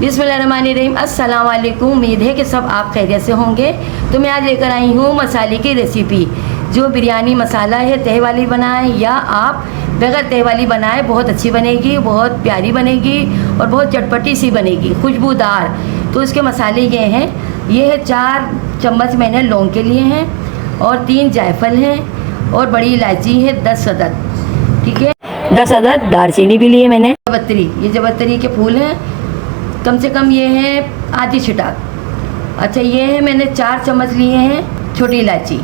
बिस्मिल्लाहिर्रहमानिर्रहीम। अस्सलाम वालेकुम। उम्मीद है कि सब आप खैरियत से होंगे। तो मैं आज लेकर आई हूँ मसाले की रेसिपी। जो बिरयानी मसाला है तह वाली बनाएं या आप बगैर तह वाली बनाएं, बहुत अच्छी बनेगी, बहुत प्यारी बनेगी और बहुत चटपटी सी बनेगी, खुशबूदार। तो इसके मसाले ये हैं, ये है 4 चम्मच मैंने लौंग के लिए हैं और 3 जायफल हैं और बड़ी इलायची है 10 अदद, ठीक है। 10 अदद दालचीनी भी लिए मैंने। जवत्तरी, ये जवत्तरी के फूल हैं, कम से कम ये है आधी छिटाक। अच्छा, ये है मैंने 4 चम्मच लिए हैं छोटी इलायची।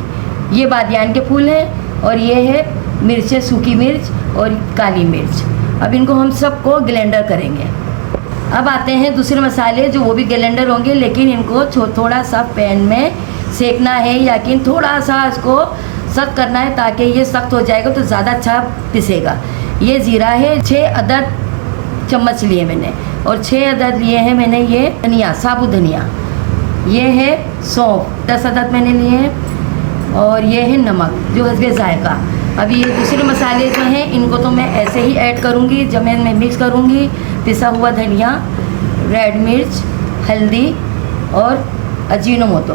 ये बादियान के फूल हैं और ये है मिर्चें, सूखी मिर्च और काली मिर्च। अब इनको हम सबको ग्राइंडर करेंगे। अब आते हैं दूसरे मसाले, जो वो भी ग्राइंडर होंगे, लेकिन इनको थोड़ा सा पैन में सेकना है, यानी थोड़ा सा इसको सख्त करना है, ताकि ये सख्त हो जाएगा तो ज़्यादा अच्छा पिसेगा। ये ज़ीरा है, 6 अदद चम्मच लिए मैंने और 6 अदद लिए हैं मैंने ये धनिया, साबुत धनिया। ये है सौंफ, 10 अदद मैंने लिए हैं और ये है नमक जो हस्बे जायका। अभी ये दूसरे मसाले जो हैं इनको तो मैं ऐसे ही ऐड करूँगी, जब मैं मिक्स करूँगी। पिसा हुआ धनिया, रेड मिर्च, हल्दी और अजीनोमोटो।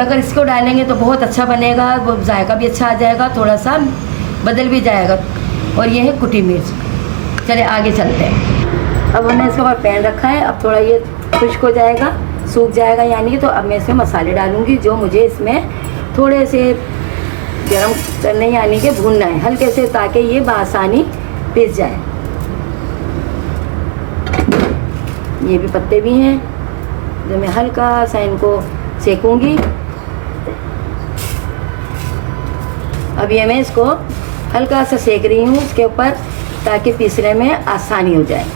अगर इसको डालेंगे तो बहुत अच्छा बनेगा, वो जायका भी अच्छा आ जाएगा, थोड़ा सा बदल भी जाएगा। और ये है कुटी मिर्च। चले आगे चलते हैं। अब हमने इसके ऊपर पैन रखा है, अब थोड़ा ये खुश्क हो जाएगा, सूख जाएगा यानी कि, तो अब मैं इसमें मसाले डालूँगी जो मुझे इसमें थोड़े से गरम करने यानी कि भूनना है हल्के से, ताकि ये बआसानी पिस जाए। ये भी पत्ते भी हैं जो मैं हल्का सा इनको सेकूँगी। अब ये मैं इसको हल्का सा सेक रही हूँ इसके ऊपर, ताकि पीसने में आसानी हो जाए।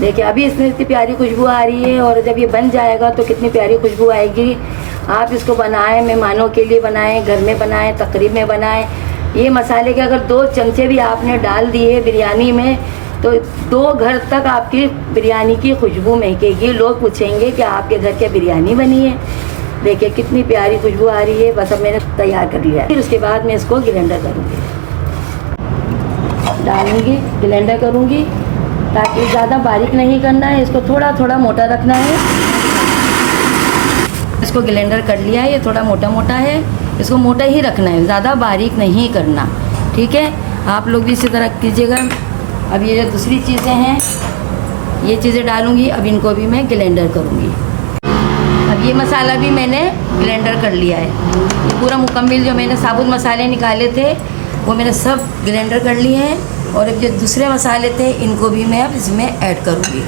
देखिए अभी इसमें इतनी प्यारी खुशबू आ रही है और जब ये बन जाएगा तो कितनी प्यारी खुशबू आएगी। आप इसको बनाएं, मेहमानों के लिए बनाएं, घर में बनाएं, तकरीब में बनाएं। ये मसाले के अगर 2 चमचे भी आपने डाल दिए बिरयानी में तो 2 घर तक आपकी बिरयानी की खुशबू महकेगी। लोग पूछेंगे कि आपके घर क्या बिरयानी बनी है। देखिए कितनी प्यारी खुशबू आ रही है। बस अब मैंने तैयार कर लिया है। फिर उसके बाद मैं इसको ग्राइंडर करूँगी, डालूँगी, ग्राइंडर करूँगी, ताकि ज़्यादा बारीक नहीं करना है, इसको थोड़ा थोड़ा मोटा रखना है। इसको ग्राइंडर कर लिया है, ये थोड़ा मोटा मोटा है, इसको मोटा ही रखना है, ज़्यादा बारीक नहीं करना, ठीक है। आप लोग भी इसी तरह कीजिएगा। अब ये जो दूसरी चीज़ें हैं, ये चीज़ें डालूँगी, अब इनको भी मैं ग्राइंडर करूँगी। अब ये मसाला भी मैंने ग्राइंडर कर लिया है। ये पूरा मुकम्मल जो मैंने साबुत मसाले निकाले थे वो मैंने सब ग्राइंडर कर लिए हैं। और अब जो दूसरे मसाले थे इनको भी मैं अब इसमें ऐड करूँगी।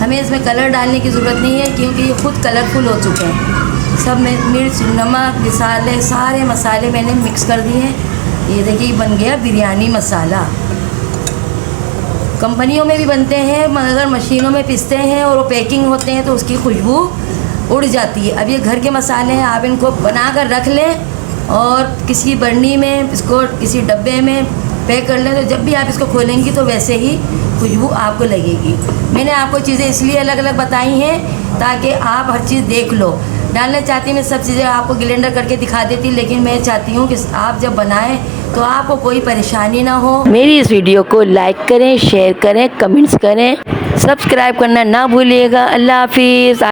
हमें इसमें कलर डालने की ज़रूरत नहीं है, क्योंकि ये खुद कलरफुल हो चुके हैं। सब में मिर्च, नमक, मसाले, सारे मसाले मैंने मिक्स कर दिए हैं। ये देखिए बन गया बिरयानी मसाला। कंपनियों में भी बनते हैं, मगर मशीनों में पिसते हैं और वो पैकिंग होते हैं तो उसकी खुशबू उड़ जाती है। अब ये घर के मसाले हैं, आप इनको बना कर रख लें और किसी बर्नी में, इसको किसी डब्बे में पैक कर लें, तो जब भी आप इसको खोलेंगी तो वैसे ही खुशबू आपको लगेगी। मैंने आपको चीज़ें इसलिए अलग अलग बताई हैं ताकि आप हर चीज़ देख लो। डालना चाहती मैं सब चीज़ें आपको ग्राइंडर करके दिखा देती, लेकिन मैं चाहती हूँ कि आप जब बनाएं तो आपको कोई परेशानी ना हो। मेरी इस वीडियो को लाइक करें, शेयर करें, कमेंट्स करें, सब्सक्राइब करना ना भूलिएगा। अल्लाह हाफिज़।